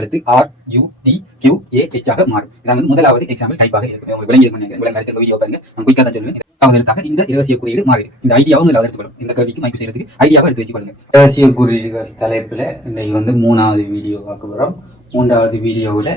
அடுத்து R U T Q A H ஆக மாறும். இதான் வந்து முதலாவது எக்ஸாம்பிள் டைப்பாக இருக்கும். உங்களுக்கு விளங்கி இருக்கும். விளங்க வீடியோ பாருங்க. நான் குயிக்காக தான் சொல்லுவேன். இரண்டாவது எழுத்தாக இந்த இரகசிய குறியீடு மாறி இந்த ஐடியாவும் முதலாவது எடுத்துக்கொள்ளும். இந்த கேள்விக்கு மைக்கு செய்யறதுக்கு ஐடியாவை எடுத்து வச்சுக்கொள்ளுங்க. இரகசிய குறியீடுகள் தலைப்புல இன்னைக்கு வந்து 3வது வீடியோ பார்க்க போறோம். 3வது வீடியோவில்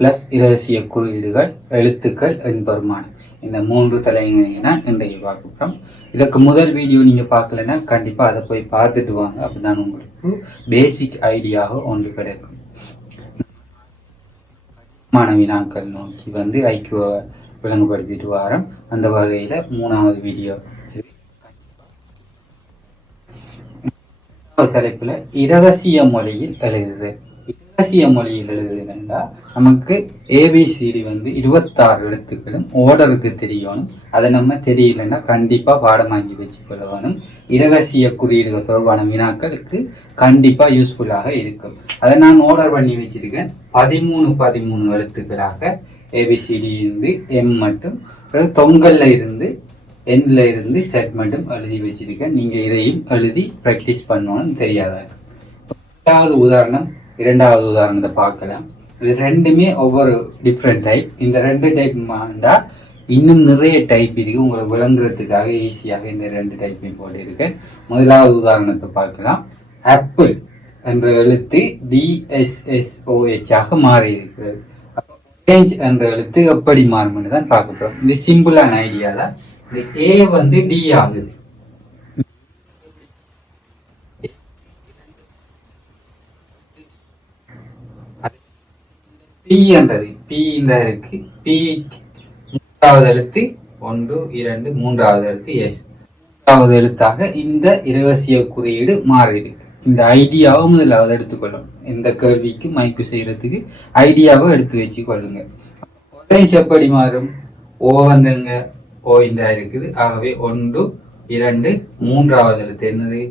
பிளஸ் இரகசிய குறியீடுகள் எழுத்துக்கள் என்பருமானம் இந்த 3 தலைங்க இன்றைக்கு பார்க்க போறோம். இதற்கு முதல் வீடியோ நீங்க பார்க்கலன்னா கண்டிப்பா அதை போய் பார்த்துட்டு வாங்க. அப்பதான் உங்களுக்கு பேசிக் ஐடியாவை ஒன்று கிடைக்கும். வினாக்கள் நோக்கி வந்து ஐக்கிய விளங்குபடுத்திட்டு வாரம். அந்த வகையில 3வது வீடியோ தலைப்புல இரகசிய மொழியில் எழுதுது. இரகசிய மொழியில் எழுதுதுன்னா நமக்கு ஏபிசிடி வந்து 26 எழுத்துக்களும் ஓர்டருக்கு தெரியணும். அதை நம்ம தெரியலன்னா கண்டிப்பா பாடம் வாங்கி வச்சுக்கொள்ளணும். இரகசிய குறியீடுகள் தொடர்பான வினாக்களுக்கு கண்டிப்பா யூஸ்ஃபுல்லாக இருக்கும். அதை நான் ஆர்டர் பண்ணி வச்சிருக்கேன். 13 எழுத்துக்களாக ஏபிசிடி இருந்து எம் மட்டும் தொங்கல்ல இருந்து எண்ணில் இருந்து செட் மட்டும் எழுதி வச்சிருக்கேன். நீங்க இதையும் எழுதி பிராக்டிஸ் பண்ணணும்னு தெரியாதா. இரண்டாவது உதாரணத்தை பார்க்கலாம். இது ரெண்டுமே ஒவ்வொரு டிஃப்ரெண்ட் டைப். இந்த 2 டைப் இன்னும் நிறைய டைப் இருக்கு. உங்களுக்கு விளங்குறதுக்காக ஈஸியாக இந்த 2 டைப்பையும் போட்டிருக்கேன். முதலாவது உதாரணத்தை பார்க்கலாம். ஆப்பிள் என்ற எழுத்து DSSOH ஆக மாறி இருக்கிறது. ஆரஞ்சு என்ற எழுத்து எப்படி மாறும்னு தான் பார்க்க போறோம். இது சிம்பிளான ஐடியா தான். இந்த A வந்து D ஆகுது. P என்றது P இந்த இருக்கு. P 3வது எழுத்து 1 2 3வது எழுத்து S. 3வது எழுத்தாக இந்த இரகசிய குறியீடு மாறிடு. இந்த ஐடியாவை முதலாவது எடுத்துக்கொள்ளும். இந்த கேள்விக்கு மைக்கு செய்யறதுக்கு ஐடியாவை எடுத்து வச்சு கொள்ளுங்க. ஆரஞ்சு எப்படி மாறும்? ஓ வந்துங்க ஓ இந்த இருக்குது. ஆகவே 1 2 3வது எழுத்து என்னது?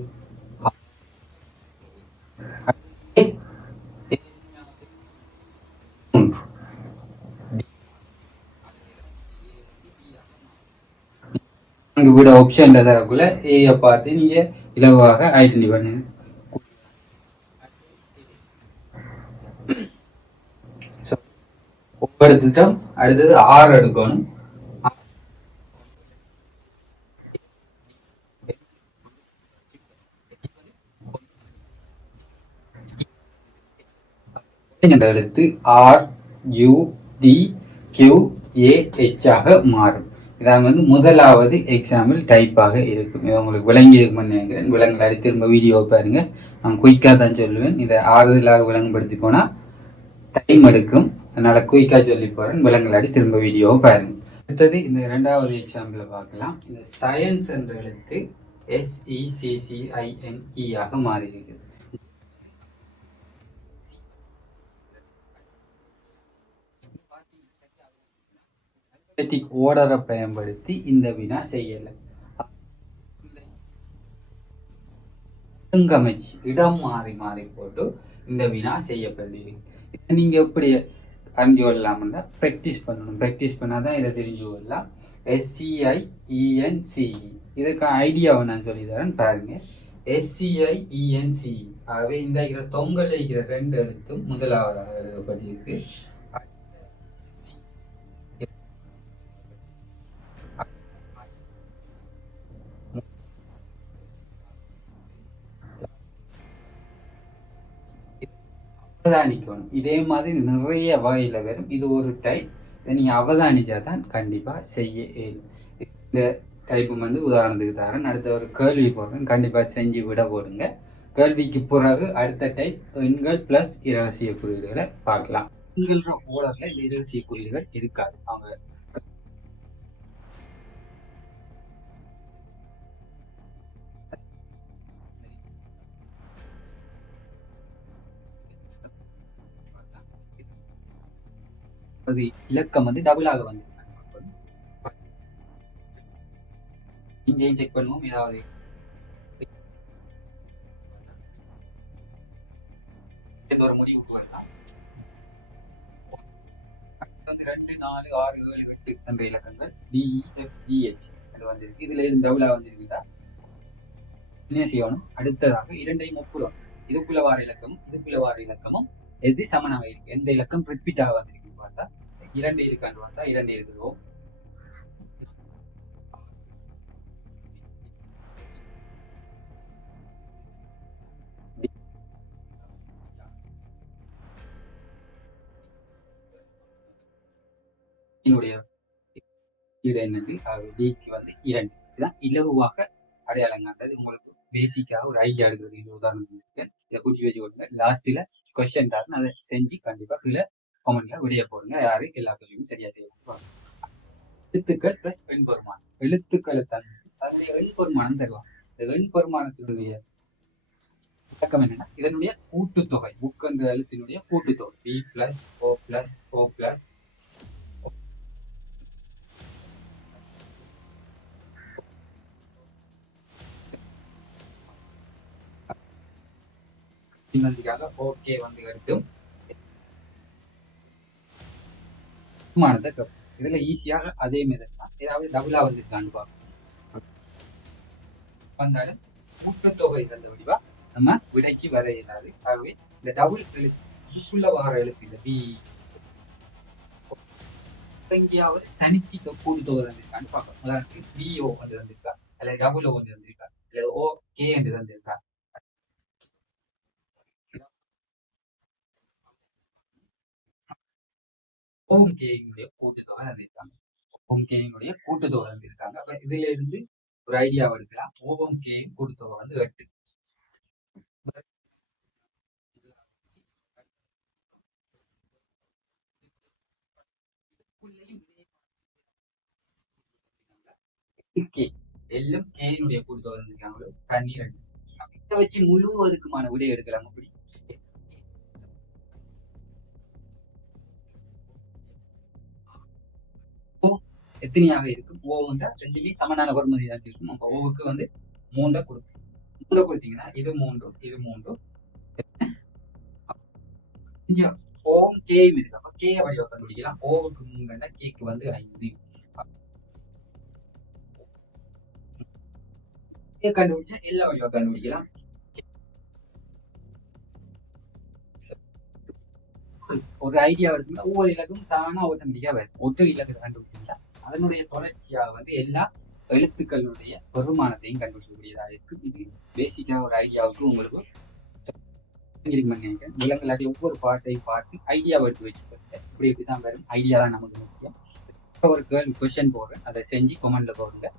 அங்க விட ஆப்ஷன்ல தரக்குள்ள ஏ பார்த்து நீங்க இலவாக ஐடென்டி பண்ணுங்க. எடுத்துட்டோம். அடுத்தது 6 எடுக்கணும். எழுத்து R U T Q A H ஆக மாறும். இதான் வந்து முதலாவது எக்ஸாம்பிள் டைப்பாக இருக்கும். இது உங்களுக்கு விளங்கி இருக்கும்னு நினைக்கிறேன். விலங்குகளை திரும்ப வீடியோ பாருங்க. நான் குயிக்காக தான் சொல்லுவேன். இதை ஆறுதலாக விளங்குபடுத்தி போனா டைம் எடுக்கும். அதனால குயிக்காக சொல்லி போறேன். விலங்குகளை திரும்ப வீடியோவை பாருங்க. அடுத்தது இந்த 2வது எக்ஸாம்பிள பார்க்கலாம். இந்த சயின்ஸ் என்ற எழுத்து SECCINE ஆக மாறி இருக்குது. ஓர்டரை பயன்படுத்தி இந்த வினா செய்யல. ஒழுங்கமைச்சு இடம் மாறி மாறி போட்டு இந்த வினா செய்யப்படுது. நீங்க எப்படி அறிஞ்சு கொள்ளலாம்னா பிராக்டிஸ் பண்ணணும். பிராக்டிஸ் பண்ணாதான் இதை தெரிஞ்சு கொள்ளலாம். SCIENCE இதுக்கான ஐடியாவை நான் சொல்லி தரேன் பாருங்க. SCIENCE ஆகவே இந்த தொங்கல் இருக்கிற 2 எழுத்தும் முதலாவதாக எழுதப்பட்டிருக்கு. அவதானிக்கணும். இதே மாதிரி நிறைய வகையில வரும். இது ஒரு டைப். நீங்க அவதானிச்சாதான் கண்டிப்பா செய்ய இயலும். இந்த டைப் வந்து உதாரணத்துக்கு தரேன். அடுத்த ஒரு கேள்வி போடுறேன். கண்டிப்பா செஞ்சு விட போடுங்க. கேள்விக்கு பிறகு அடுத்த டைப் எண்கள் பிளஸ் இரகசிய குறியீடுகளை பார்க்கலாம். எண்கள ஓர்டர்ல இந்த இரகசிய குறியீடுகள் இருக்காது. அவங்க இலக்கம் வந்து டபுளாக வந்து இங்கேயும் செக் பண்ணுவோம். ஏதாவது ஒரு முடிவுக்கு வரலாம். 2 4 6 7 8 என்ற இலக்கங்கள் DEFGH அது வந்திருக்கு. இதுல டபுளா வந்திருக்குதா? என்ன செய்யணும், அடுத்ததாக இரண்டையும் ஒப்பிடும். இதுக்குள்ள வார இலக்கமும் இதுக்குள்ள வார இலக்கமும் எது சமனாக இருக்கு, எந்த இலக்கம் ரிப்பீட்டாக வந்திருக்குன்னு பார்த்தா இரண்டு இருக்கான்னு பார்த்தா இரண்டு இருக்கிறோம். என்னுடைய என்னது டிக்கு வந்து இரண்டு. இதுதான் இலகுவாக அடையாளம் காட்டுறது. உங்களுக்கு பேசிக்காக ஒரு ஐடியா எடுக்கிறது. இந்த உதாரணம் இதை குறிச்சு வச்சு கொடுங்க. லாஸ்ட்ல கொஸ்டின் தான் அதை செஞ்சு கண்டிப்பா கீழே கமெண்ட்ல விடைய போடுங்க. யாரு எல்லா கேள்வியும் சரியா செய்யணும். எழுத்துக்கள் பிளஸ் எண் பெருமானம். எழுத்துக்களை தந்து அதனுடைய எண் பெருமானம் தருவாங்க. இந்த எண் பெருமானத்தினுடைய விளக்கம் என்னன்னா, இதனுடைய கூட்டுத்தொகை. புக் என்ற எழுத்தினுடைய கூட்டுத்தொகை பி பிளஸ் ஓ பிளஸ் ஓ பிளஸ் ஓகே வந்து எடுக்கும் இதுல ஈஸியாக அதே மெத்தட் தான். ஏதாவது டபுளா வந்துருக்கான்னு பார்க்கணும். வந்தாலும் கூட்டுத்தொகை தந்த வடிவா நம்ம விடைக்கு வர இயலாது. ஆகவே இந்த டபுள் எழுத்து இதுக்குள்ள வார எழுத்து இந்த பி எங்கேயாவது தனிச்சு கூட்டுத்தொகை தந்திருக்கான்னு பார்க்கணும். உதாரணத்துக்கு பிஓ வந்து வந்திருக்கா, அல்ல டபுள் ஓ வந்து வந்திருக்கா, இல்ல ஓ கே என்று தந்திருக்கா. ஓம் கேயினுடைய கூட்டுத்தொகை தந்திருக்காங்க. ஓம் கேயினுடைய கூட்டுத்தொகை தந்திருக்காங்க. அப்ப இதுல இருந்து ஒரு ஐடியாவை எடுக்கலாம். ஓம் கேயின் கூட்டுத்தொகை வந்து 8. எல்லும் கேயினுடைய கூட்டுத்தொகை தந்திருக்காங்களோ 12. இதை வச்சு முழுவதுக்குமான விடை எடுக்கலாம். அப்படி எத்தனையாக இருக்கும்? ஓவுண்டா ரெண்டுமே சமனான வருமதி தான் இருக்கும். அப்ப ஓவுக்கு வந்து 3 கொடுக்கும். 3 கொடுத்தீங்கன்னா இது 3 இது 3 ஓம் கேயும் இருக்கு. அப்ப கே வடிவ கண்டுபிடிக்கலாம். ஓவுக்கு 3 கேக்கு வந்து 5. கே கண்டுபிடிச்சா எல்லா வடிவ கண்டுபிடிக்கலாம். ஒரு ஐடியா எடுத்தீங்கன்னா ஒவ்வொரு இலக்கும் தானா ஆட்டோமேட்டிக்கா வரும். ஒற்றை இலக்கு கண்டுபிடிச்சீங்கன்னா அதனுடைய தொடர்ச்சியாக வந்து எல்லா எழுத்துக்களுடைய பெருமானத்தையும் கண்டுபிடிக்கக்கூடியதாக இருக்கு. இது பேசிக்கா ஒரு ஐடியாவுக்கு உங்களுக்கு நினைக்கிறேன். விலங்குலாட்டி ஒவ்வொரு பாட்டையும் பார்த்து ஐடியாவை எடுத்து வச்சுக்கோங்க. இப்படி இப்படிதான் வரும். ஐடியா தான் நமக்கு முக்கியம். ஒரு கேள்வி கொஸ்டின் போடுறேன், அதை செஞ்சு கமெண்ட்ல போடுங்க.